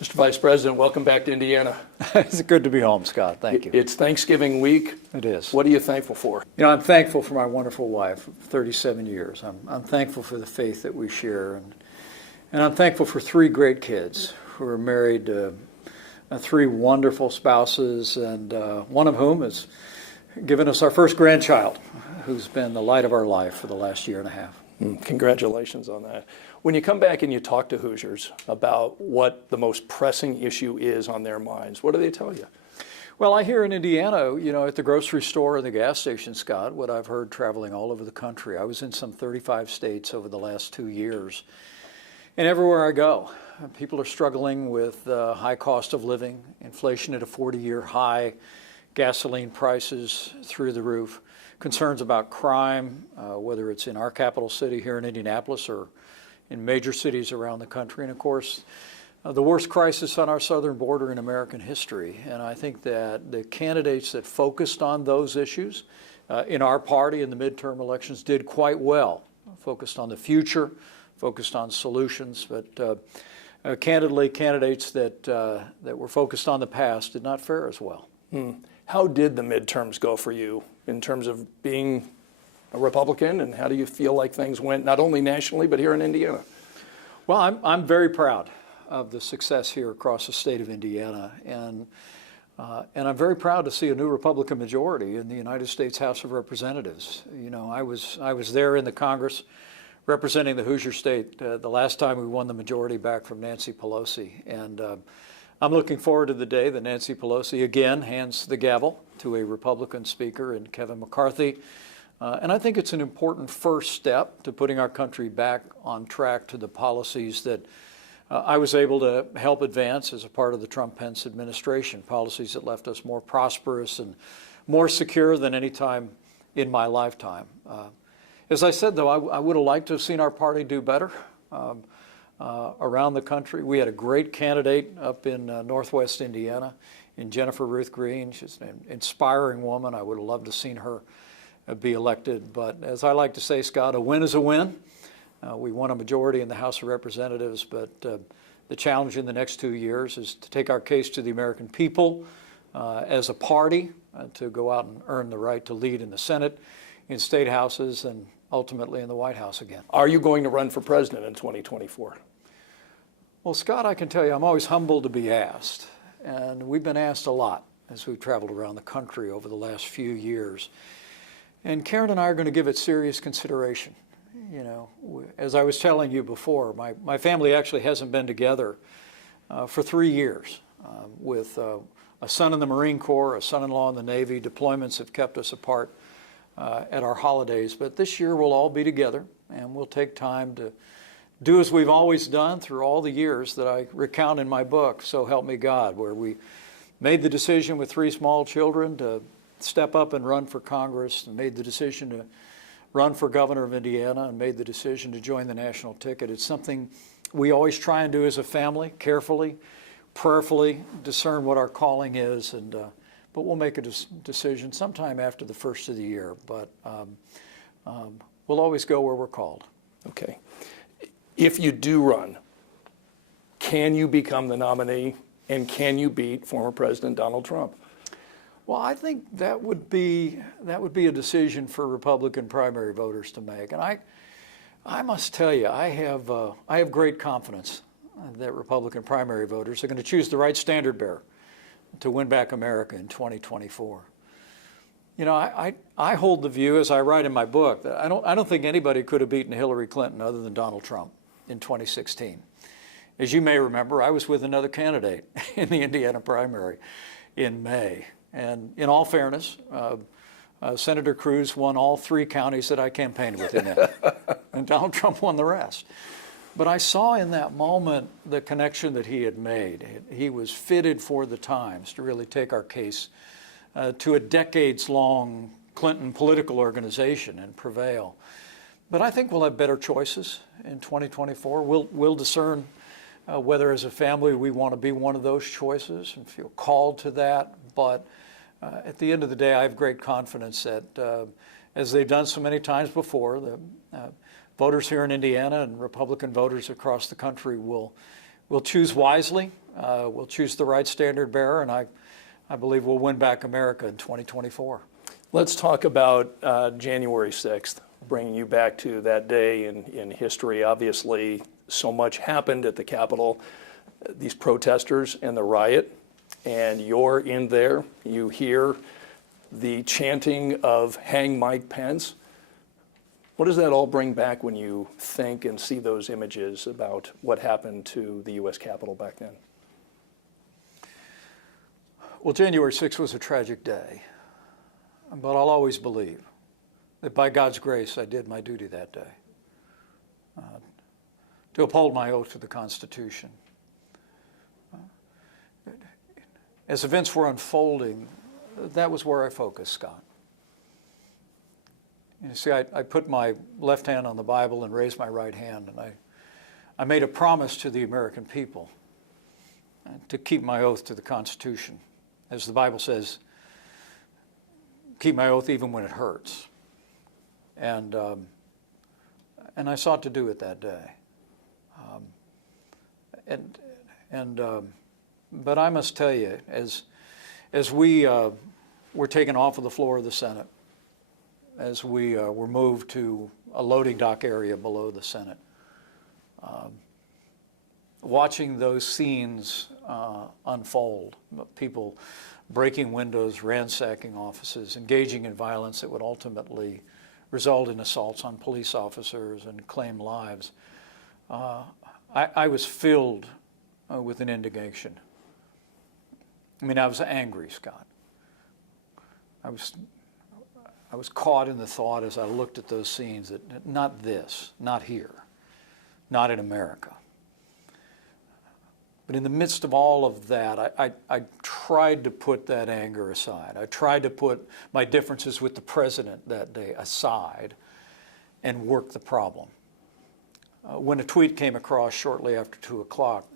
Mr. Vice President, welcome back to Indiana. It's good to be home, Scott. Thank you. It's Thanksgiving week. It is. What are you thankful for? I'm thankful for my wonderful wife, 37 years. I'm thankful for the faith that we share, and I'm thankful for three great kids who are married to three wonderful spouses, and one of whom has given us our first grandchild, who's been the light of our life for the last year and a half. Congratulations on that. When you come back and you talk to Hoosiers about what the most pressing issue is on their minds, what do they tell you? Well, I hear in Indiana, at the grocery store and the gas station, Scott, what I've heard traveling all over the country. I was in some 35 states over the last 2 years. And everywhere I go, people are struggling with high cost of living, inflation at a 40-year high, gasoline prices through the roof, concerns about crime, whether it's in our capital city here in Indianapolis or in major cities around the country, and of course, the worst crisis on our southern border in American history. And I think that the candidates that focused on those issues in our party in the midterm elections did quite well, focused on the future, focused on solutions, but candidly, candidates that were focused on the past did not fare as well. How did the midterms go for you in terms of being a Republican, and how do you feel like things went not only nationally but here in Indiana? Well, I'm very proud of the success here across the state of Indiana, and I'm very proud to see a new Republican majority in the United States House of Representatives. I was there in the Congress representing the Hoosier State the last time we won the majority back from Nancy Pelosi, and I'm looking forward to the day that Nancy Pelosi again hands the gavel to a Republican speaker in Kevin McCarthy. And I think it's an important first step to putting our country back on track to the policies that I was able to help advance as a part of the Trump-Pence administration, policies that left us more prosperous and more secure than any time in my lifetime. As I said, though, I would have liked to have seen our party do better around the country. We had a great candidate up in Northwest Indiana in Jennifer Ruth Green. She's an inspiring woman. I would have loved to have seen her be elected. But as I like to say, Scott, a win is a win. We won a majority in the House of Representatives, but the challenge in the next 2 years is to take our case to the American people as a party, to go out and earn the right to lead in the Senate, in state houses, and ultimately in the White House again. Are you going to run for president in 2024? Well, Scott, I can tell you I'm always humbled to be asked, and we've been asked a lot as we've traveled around the country over the last few years. And Karen and I are going to give it serious consideration. As I was telling you before, my family actually hasn't been together for 3 years. With a son in the Marine Corps, a son-in-law in the Navy, deployments have kept us apart at our holidays. But this year we'll all be together, and we'll take time to do as we've always done through all the years that I recount in my book, So Help Me God, where we made the decision with 3 small children to step up and run for Congress, and made the decision to run for governor of Indiana, and made the decision to join the national ticket. It's something we always try and do as a family, carefully, prayerfully discern what our calling is, but we'll make a decision sometime after the first of the year. But we'll always go where we're called. Okay. If you do run, can you become the nominee, and can you beat former President Donald Trump? Well, I think that would be a decision for Republican primary voters to make, and I must tell you, I have great confidence that Republican primary voters are going to choose the right standard bearer to win back America in 2024. I hold the view, as I write in my book, that I don't think anybody could have beaten Hillary Clinton other than Donald Trump in 2016. As you may remember, I was with another candidate in the Indiana primary in May. And in all fairness, Senator Cruz won all 3 counties that I campaigned with him in, and Donald Trump won the rest. But I saw in that moment the connection that he had made. He was fitted for the times to really take our case to a decades-long Clinton political organization and prevail. But I think we'll have better choices in 2024. We'll discern whether as a family we want to be one of those choices and feel called to that. But at the end of the day, I have great confidence that, as they've done so many times before, the voters here in Indiana and Republican voters across the country will choose wisely We'll choose the right standard bearer, and I believe we'll win back America in 2024. Let's talk about January 6th, bringing you back to that day in history. Obviously, so much happened at the Capitol, these protesters and the riot, and you're in there. You hear the chanting of "Hang Mike Pence." What does that all bring back when you think and see those images about what happened to the U.S. Capitol back then? Well, January 6th was a tragic day, but I'll always believe that by God's grace, I did my duty that day, to uphold my oath to the Constitution. As events were unfolding, that was where I focused, Scott. You see, I put my left hand on the Bible and raised my right hand, and I made a promise to the American people to keep my oath to the Constitution. As the Bible says, keep my oath even when it hurts. And I sought to do it that day. But I must tell you, as we were taken off of the floor of the Senate, as we were moved to a loading dock area below the Senate, watching those scenes unfold, people breaking windows, ransacking offices, engaging in violence that would ultimately result in assaults on police officers and claim lives, I was filled with an indignation. I mean, I was angry, Scott. I was caught in the thought as I looked at those scenes that not this, not here, not in America. But in the midst of all of that, I tried to put that anger aside. I tried to put my differences with the president that day aside and work the problem. When a tweet came across shortly after 2 o'clock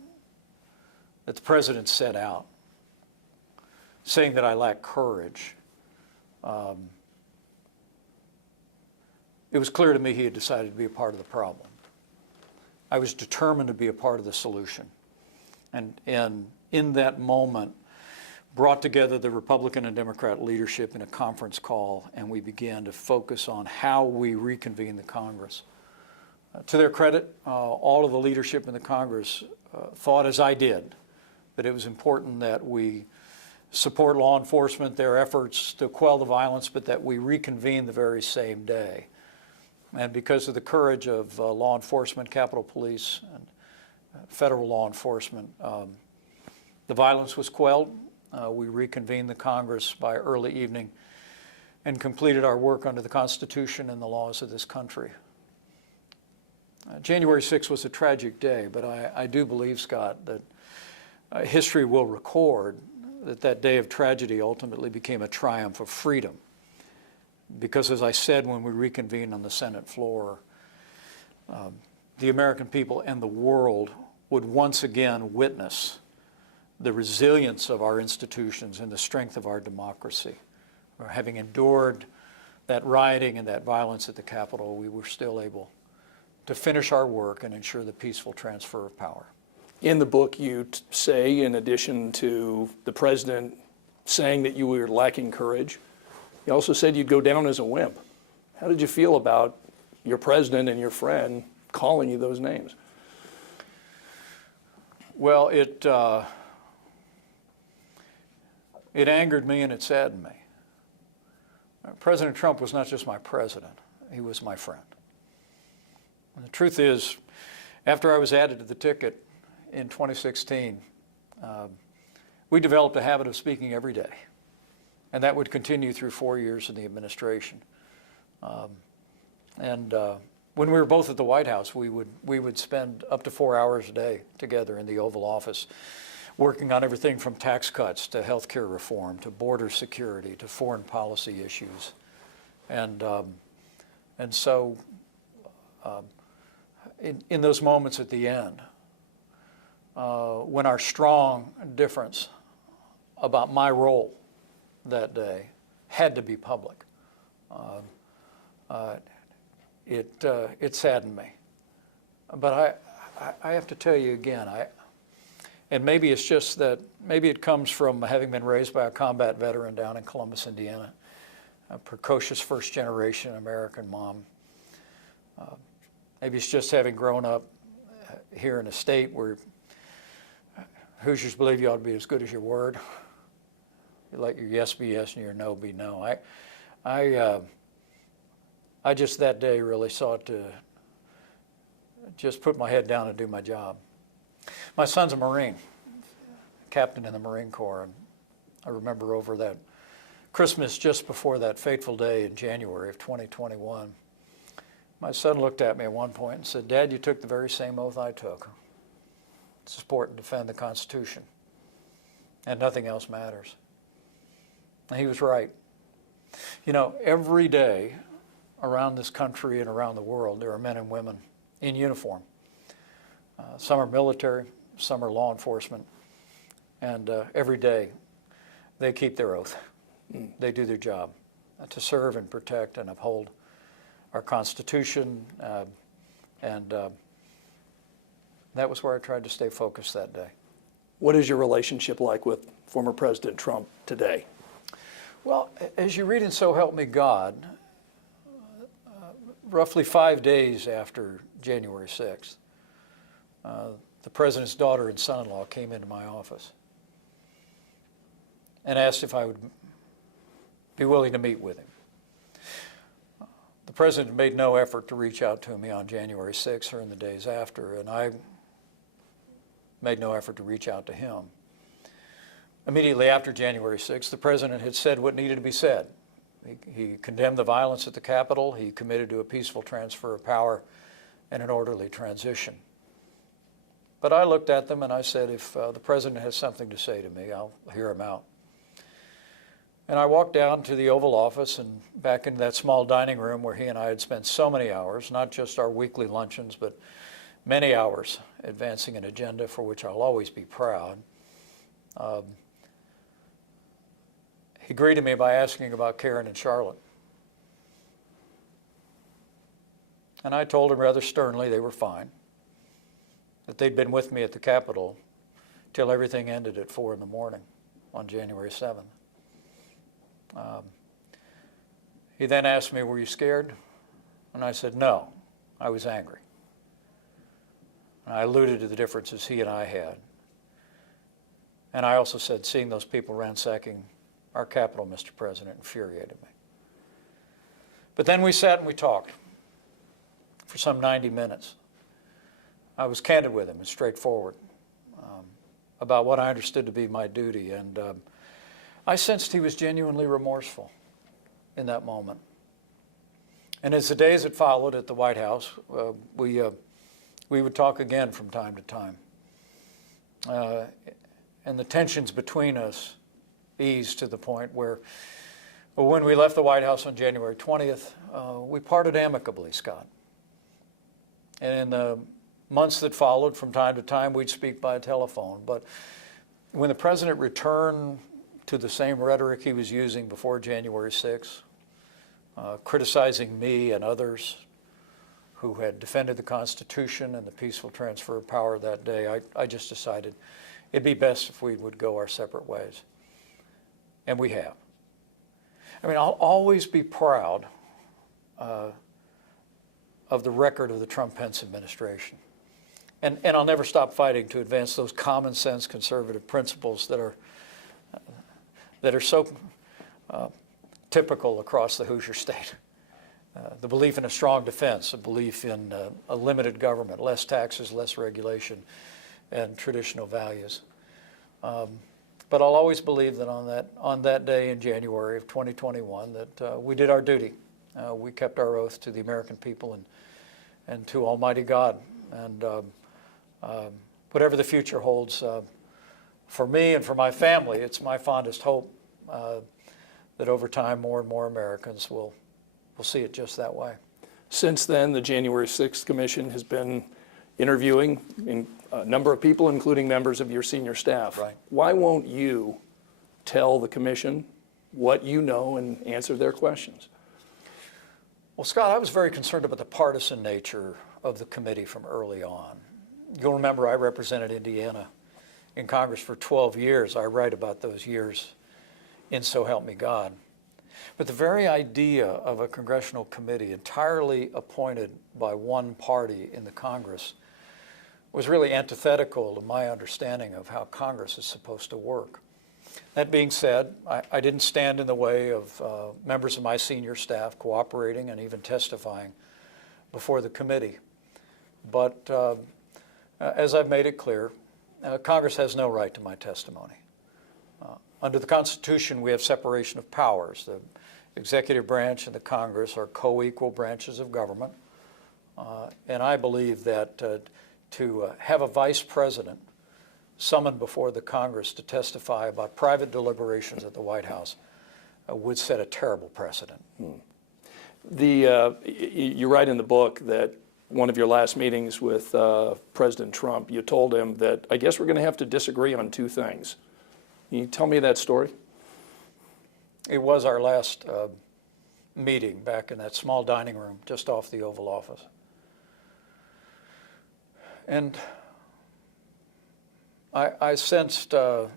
that the president set out, saying that I lacked courage, it was clear to me he had decided to be a part of the problem. I was determined to be a part of the solution. And in that moment, brought together the Republican and Democrat leadership in a conference call, and we began to focus on how we reconvene the Congress. To their credit, all of the leadership in the Congress thought, as I did, that it was important that we support law enforcement, their efforts to quell the violence, but that we reconvene the very same day. And because of the courage of law enforcement, Capitol Police, and federal law enforcement, the violence was quelled. We reconvened the Congress by early evening and completed our work under the Constitution and the laws of this country. January 6th was a tragic day, but I do believe, Scott, that history will record that day of tragedy ultimately became a triumph of freedom. Because as I said when we reconvened on the Senate floor, the American people and the world would once again witness the resilience of our institutions and the strength of our democracy. Having endured that rioting and that violence at the Capitol, we were still able to finish our work and ensure the peaceful transfer of power. In the book, you say, in addition to the president saying that you were lacking courage, you also said you'd go down as a wimp. How did you feel about your president and your friend calling you those names? Well, it angered me and it saddened me. President Trump was not just my president, he was my friend. And the truth is, after I was added to the ticket in 2016, we developed a habit of speaking every day. And that would continue through 4 years in the administration. When we were both at the White House, we would spend up to 4 hours a day together in the Oval Office, working on everything from tax cuts to health care reform to border security to foreign policy issues. And so in those moments at the end, when our strong difference about my role that day had to be public, it saddened me. But I have to tell you again, And maybe it's just that, maybe it comes from having been raised by a combat veteran down in Columbus, Indiana, a precocious first-generation American mom. Maybe it's just having grown up here in a state where Hoosiers believe you ought to be as good as your word. You let your yes be yes and your no be no. I just that day really sought to just put my head down and do my job. My son's a Marine, captain in the Marine Corps, and I remember over that Christmas just before that fateful day in January of 2021, my son looked at me at one point and said, "Dad, you took the very same oath I took, to support and defend the Constitution, and nothing else matters." And he was right. You know, every day around this country and around the world, there are men and women in uniform. Some are military, some are law enforcement, and every day they keep their oath. They do their job to serve and protect and uphold our Constitution, and that was where I tried to stay focused that day. What is your relationship like with former President Trump today? Well, as you read in So Help Me God, roughly 5 days after January 6th, the president's daughter and son-in-law came into my office and asked if I would be willing to meet with him. The president made no effort to reach out to me on January 6th or in the days after, and I made no effort to reach out to him. Immediately after January 6th, the president had said what needed to be said. He condemned the violence at the Capitol. He committed to a peaceful transfer of power and an orderly transition. But I looked at them and I said, if the president has something to say to me, I'll hear him out. And I walked down to the Oval Office and back into that small dining room where he and I had spent so many hours, not just our weekly luncheons, but many hours advancing an agenda for which I'll always be proud. He greeted me by asking about Karen and Charlotte. And I told him rather sternly they were fine, that they'd been with me at the Capitol till everything ended at 4 in the morning on January 7th. He then asked me, "Were you scared?" And I said, "No, I was angry." And I alluded to the differences he and I had. And I also said, seeing those people ransacking our Capitol, Mr. President, infuriated me. But then we sat and we talked for some 90 minutes. I was candid with him and straightforward about what I understood to be my duty, and I sensed he was genuinely remorseful in that moment. And as the days that followed at the White House, we would talk again from time to time. And the tensions between us eased to the point where, when we left the White House on January 20th, we parted amicably, Scott. And in the months that followed, from time to time, we'd speak by telephone. But when the president returned to the same rhetoric he was using before January 6th, criticizing me and others who had defended the Constitution and the peaceful transfer of power that day, I just decided it'd be best if we would go our separate ways. And we have. I mean, I'll always be proud of the record of the Trump-Pence administration. And I'll never stop fighting to advance those common sense conservative principles that are so typical across the Hoosier state. The belief in a strong defense, a belief in a limited government, less taxes, less regulation, and traditional values. But I'll always believe that on that day in January of 2021 that we did our duty. We kept our oath to the American people and to Almighty God. And whatever the future holds for me and for my family, it's my fondest hope that over time more and more Americans will see it just that way. Since then, the January 6th Commission has been interviewing a number of people, including members of your senior staff. Right. Why won't you tell the Commission what you know and answer their questions? Well, Scott, I was very concerned about the partisan nature of the committee from early on. You'll remember I represented Indiana in Congress for 12 years. I write about those years in So Help Me God. But the very idea of a congressional committee entirely appointed by one party in the Congress was really antithetical to my understanding of how Congress is supposed to work. That being said, I didn't stand in the way of members of my senior staff cooperating and even testifying before the committee. But as I've made it clear, Congress has no right to my testimony. Under the Constitution, we have separation of powers. The executive branch and the Congress are co-equal branches of government. And I believe that to have a vice president summoned before the Congress to testify about private deliberations at the White House would set a terrible precedent. You write in the book that one of your last meetings with President Trump, you told him that, I guess we're going to have to disagree on two things. Can you tell me that story? It was our last meeting back in that small dining room just off the Oval Office. And I sensed the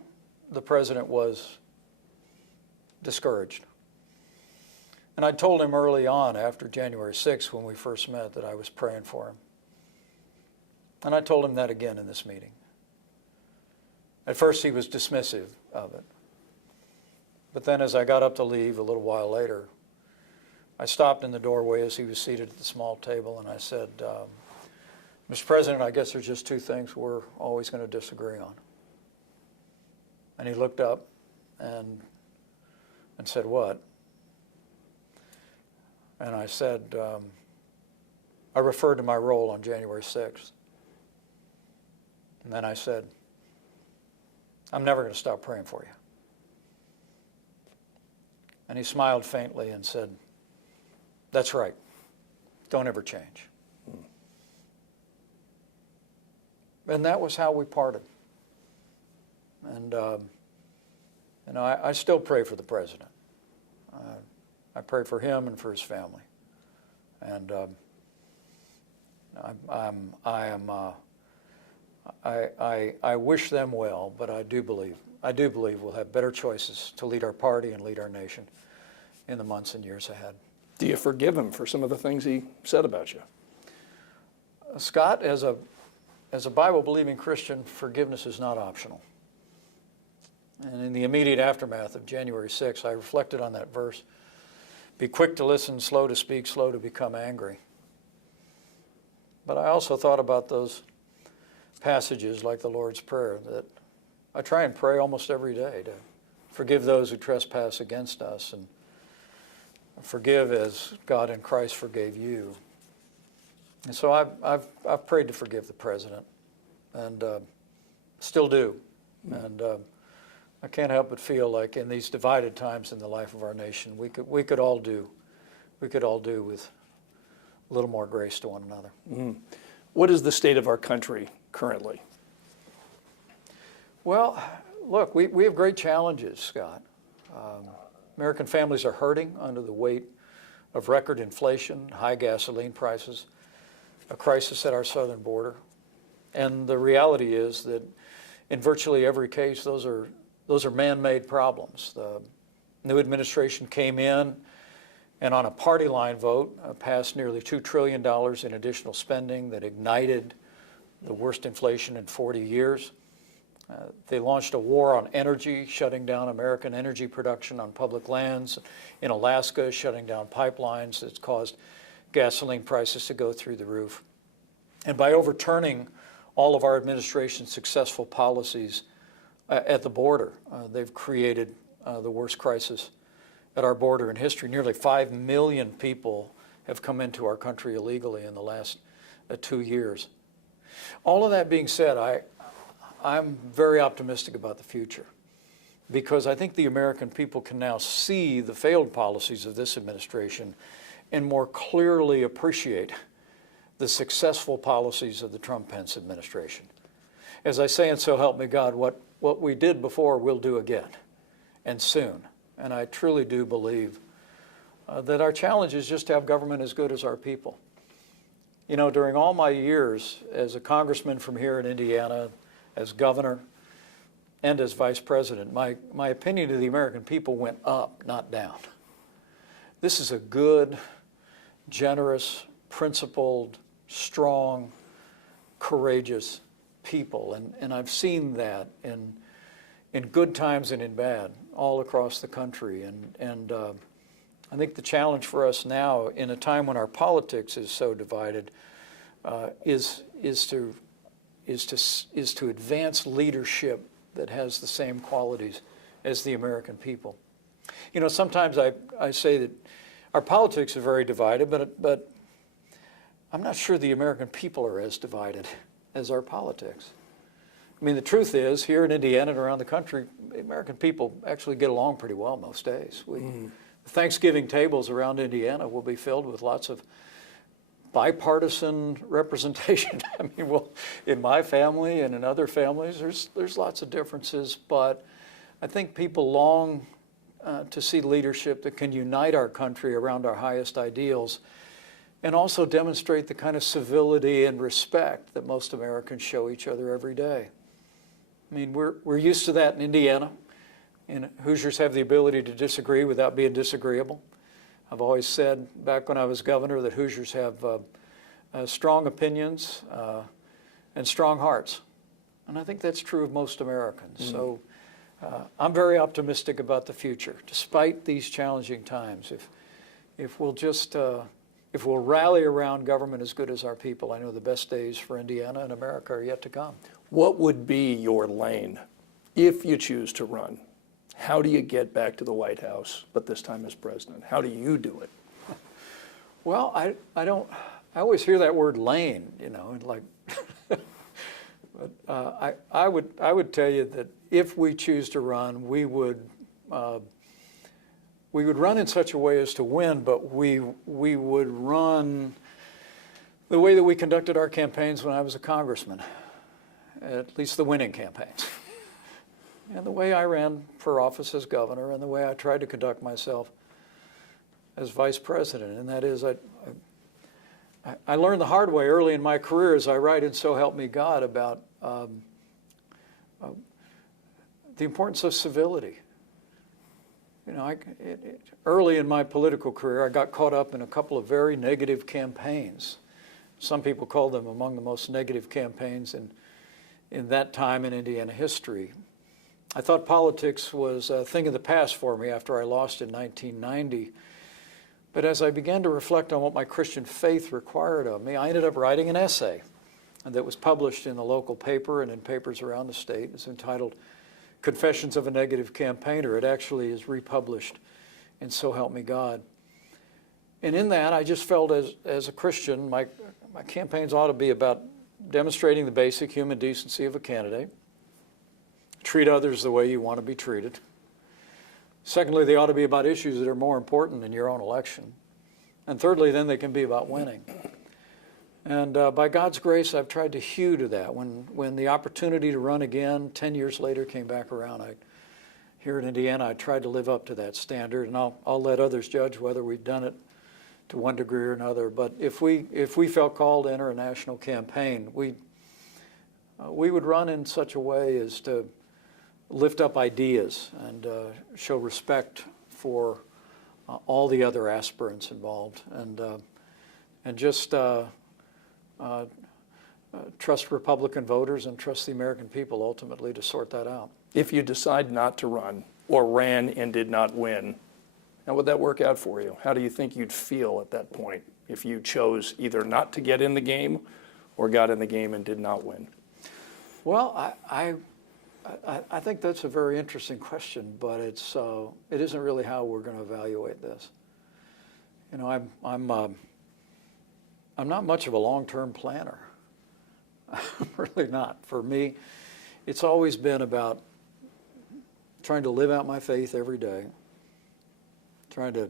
president was discouraged. And I told him early on, after January 6th, when we first met, that I was praying for him. And I told him that again in this meeting. At first, he was dismissive of it. But then as I got up to leave a little while later, I stopped in the doorway as he was seated at the small table, and I said, Mr. President, I guess there's just two things we're always going to disagree on. And he looked up and said, what? And I said, I referred to my role on January 6th. And then I said, I'm never going to stop praying for you. And he smiled faintly and said, that's right. Don't ever change. And that was how we parted. And I still pray for the president. I pray for him and for his family. And I wish them well, but I do believe we'll have better choices to lead our party and lead our nation in the months and years ahead. Do you forgive him for some of the things he said about you? Scott, as a Bible-believing Christian, forgiveness is not optional. And in the immediate aftermath of January 6th, I reflected on that verse. Be quick to listen, slow to speak, slow to become angry. But I also thought about those passages like the Lord's Prayer that I try and pray almost every day to forgive those who trespass against us and forgive as God in Christ forgave you. And so I've prayed to forgive the president, and still do. And I can't help but feel like in these divided times in the life of our nation, we could all do with a little more grace to one another. Mm-hmm. What is the state of our country currently? Well, look, we have great challenges, Scott. American families are hurting under the weight of record inflation, high gasoline prices, a crisis at our southern border. And the reality is that in virtually every case, those are man-made problems. The new administration came in and on a party line vote passed nearly $2 trillion in additional spending that ignited the worst inflation in 40 years. They launched a war on energy, shutting down American energy production on public lands. In Alaska, shutting down pipelines that's caused gasoline prices to go through the roof. And by overturning all of our administration's successful policies at the border, they've created the worst crisis at our border in history. Nearly 5 million people have come into our country illegally in the last 2 years. All of that being said, I'm very optimistic about the future because I think the American people can now see the failed policies of this administration and more clearly appreciate the successful policies of the Trump-Pence administration. As I say, and so help me God, what we did before we'll do again, and soon. And I truly do believe that our challenge is just to have government as good as our people. You know, during all my years as a congressman from here in Indiana, as governor, and as Vice President, my opinion of the American people went up, not down. This is a good, generous, principled, strong, courageous people, and I've seen that in good times and in bad, all across the country. And I think the challenge for us now, in a time when our politics is so divided, is to advance leadership that has the same qualities as the American people. You know, sometimes I say that our politics are very divided, but I'm not sure the American people are as divided as our politics. I mean, the truth is, here in Indiana and around the country, the American people actually get along pretty well most days. The Thanksgiving tables around Indiana will be filled with lots of bipartisan representation. I mean, well, in my family and in other families, there's lots of differences, but I think people long to see leadership that can unite our country around our highest ideals and also demonstrate the kind of civility and respect that most Americans show each other every day. I mean, we're used to that in Indiana, and Hoosiers have the ability to disagree without being disagreeable. I've always said back when I was governor that Hoosiers have strong opinions and strong hearts. And I think that's true of most Americans. So I'm very optimistic about the future, despite these challenging times. If we'll just, if we'll rally around government as good as our people, I know the best days for Indiana and America are yet to come. What would be your lane if you choose to run? How do you get back to the White House, but this time as president? How do you do it? Well, I always hear that word lane, you know, like, but I would tell you that if we choose to run, we would run in such a way as to win, but we would run the way that we conducted our campaigns when I was a congressman, at least the winning campaigns. And the way I ran for office as governor and the way I tried to conduct myself as vice president. And that is, I learned the hard way early in my career as I write in So Help Me God about the importance of civility. You know, early in my political career, I got caught up in a couple of very negative campaigns. Some people call them among the most negative campaigns in that time in Indiana history. I thought politics was a thing of the past for me after I lost in 1990. But as I began to reflect on what my Christian faith required of me, I ended up writing an essay that was published in the local paper and in papers around the state. It's entitled Confessions of a Negative Campaigner. It actually is republished in So Help Me God. And in that, I just felt as a Christian, my campaigns ought to be about demonstrating the basic human decency of a candidate. Treat others the way you want to be treated. Secondly, they ought to be about issues that are more important than your own election. And thirdly, then they can be about winning. And by God's grace, I've tried to hew to that. When the opportunity to run again 10 years later came back around, here in Indiana, I tried to live up to that standard, and I'll let others judge whether we've done it to one degree or another. But if we felt called to enter a national campaign, we would run in such a way as to lift up ideas and show respect for all the other aspirants involved, and just trust Republican voters and trust the American people ultimately to sort that out. If you decide not to run or ran and did not win, how would that work out for you? How do you think you'd feel at that point if you chose either not to get in the game or got in the game and did not win? Well, I think that's a very interesting question, but it isn't really how we're going to evaluate this. You know, I'm not much of a long-term planner. I'm really not. For me, it's always been about trying to live out my faith every day, trying to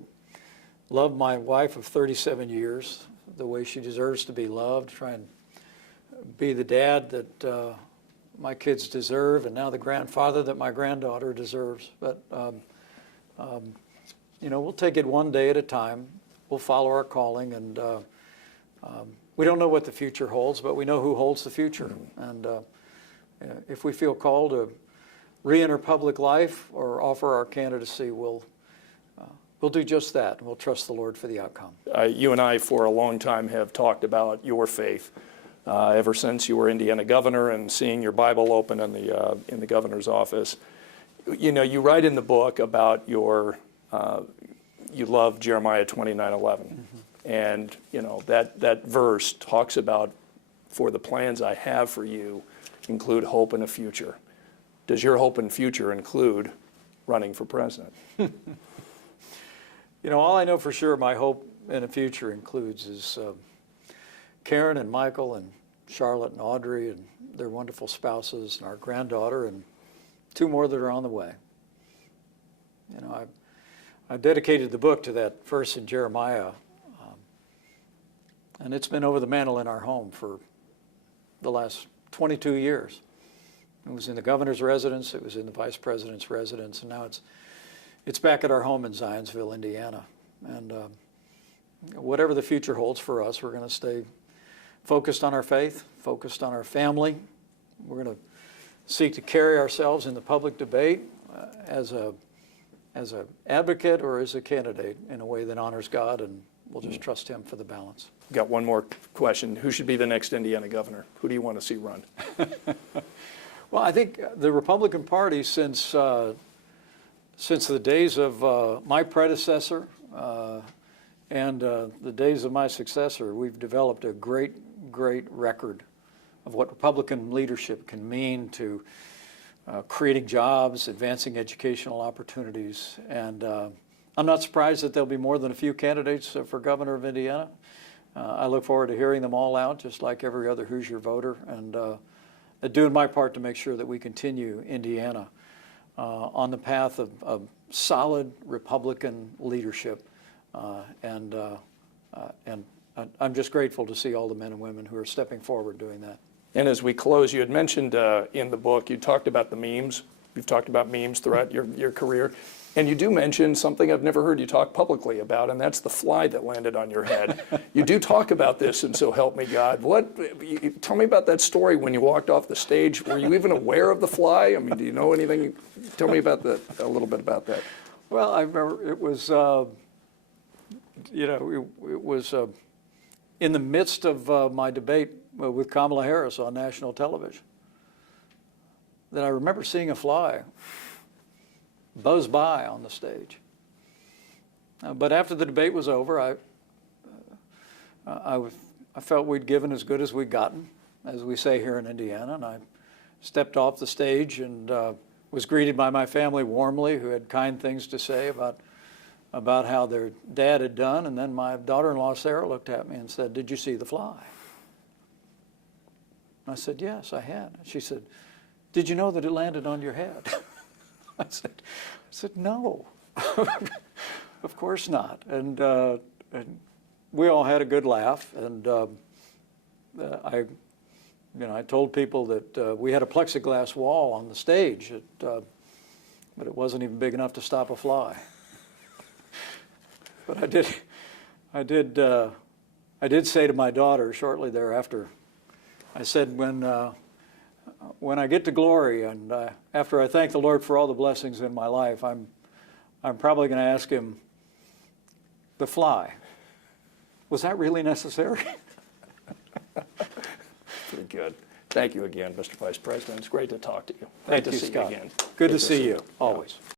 love my wife of 37 years the way she deserves to be loved, try and be the dad that my kids deserve, and now the grandfather that my granddaughter deserves. But, you know, we'll take it one day at a time. We'll follow our calling, and we don't know what the future holds, but we know who holds the future. And if we feel called to re-enter public life or offer our candidacy, we'll do just that, and we'll trust the Lord for the outcome. You and I, for a long time, have talked about your faith ever since you were Indiana governor and seeing your Bible open in the governor's office. You know, you write in the book about your, you love Jeremiah 29:11. And, you know, that verse talks about, for the plans I have for you include hope and a future. Does your hope and future include running for president? You know, all I know for sure my hope and a future includes is Karen and Michael and Charlotte and Audrey and their wonderful spouses and our granddaughter and 2 more that are on the way. You know, I dedicated the book to that verse in Jeremiah, and it's been over the mantle in our home for the last 22 years. It was in the governor's residence, it was in the vice president's residence, and now it's back at our home in Zionsville, Indiana. And whatever the future holds for us, we're going to stay focused on our faith, focused on our family. We're going to seek to carry ourselves in the public debate as an advocate or as a candidate in a way that honors God, and we'll just trust Him for the balance. Got one more question. Who should be the next Indiana governor? Who do you want to see run? Well, I think the Republican Party, since the days of my predecessor and the days of my successor, we've developed a great record of what Republican leadership can mean to creating jobs, advancing educational opportunities. And I'm not surprised that there'll be more than a few candidates for governor of Indiana. I look forward to hearing them all out, just like every other Hoosier voter, and doing my part to make sure that we continue Indiana on the path of solid Republican leadership. And I'm just grateful to see all the men and women who are stepping forward doing that. And as we close, you had mentioned in the book, you talked about the memes. You've talked about memes throughout your career. And you do mention something I've never heard you talk publicly about, and that's the fly that landed on your head. You do talk about this, and so help me God. Tell me about that story when you walked off the stage. Were you even aware of the fly? I mean, do you know anything? Tell me about that, a little bit about that. Well, I remember it was, you know, it was in the midst of my debate with Kamala Harris on national television that I remember seeing a fly buzz by on the stage. But after the debate was over, I felt we'd given as good as we'd gotten, as we say here in Indiana, and I stepped off the stage and was greeted by my family warmly, who had kind things to say about how their dad had done. And then my daughter-in-law, Sarah, looked at me and said, "Did you see the fly?" I said, "Yes, I had." She said, "Did you know that it landed on your head?" I said, "No, of course not." And we all had a good laugh. And I told people that we had a plexiglass wall on the stage, but it wasn't even big enough to stop a fly. But I did say to my daughter shortly thereafter, I said, when I get to glory and after I thank the Lord for all the blessings in my life, I'm probably going to ask Him, the fly, was that really necessary? Pretty good. Thank you again, Mr. Vice President. It's great to talk to you. Thank you, Scott. Good to see you, always.